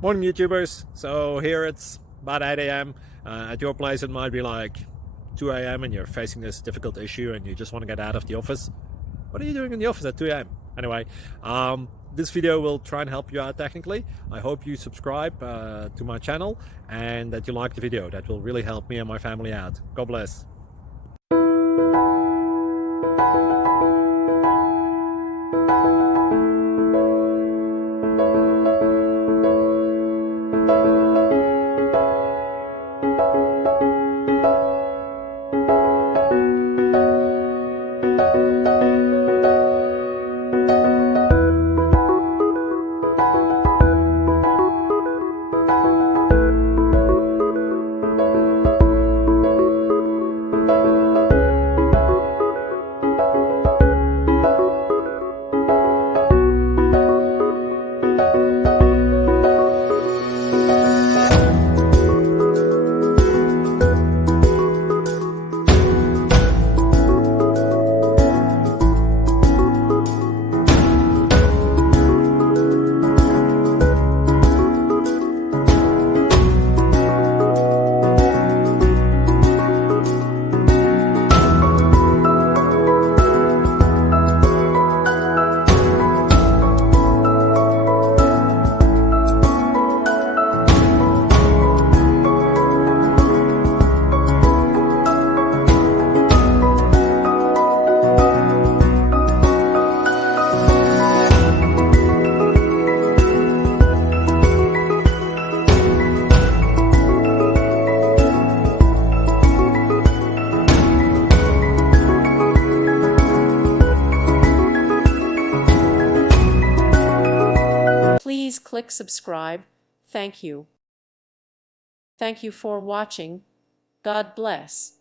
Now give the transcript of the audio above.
Morning YouTubers, so here it's about 8 a.m. At your place it might be like 2 a.m. and you're facing this difficult issue and you just want to get out of the office. What are you doing in the office at 2 a.m.? Anyway, this video will try and help you out technically. I hope you subscribe to my channel and that you like the video. That will really help me and my family out. God bless. Please click subscribe. Thank you. Thank you for watching. God bless.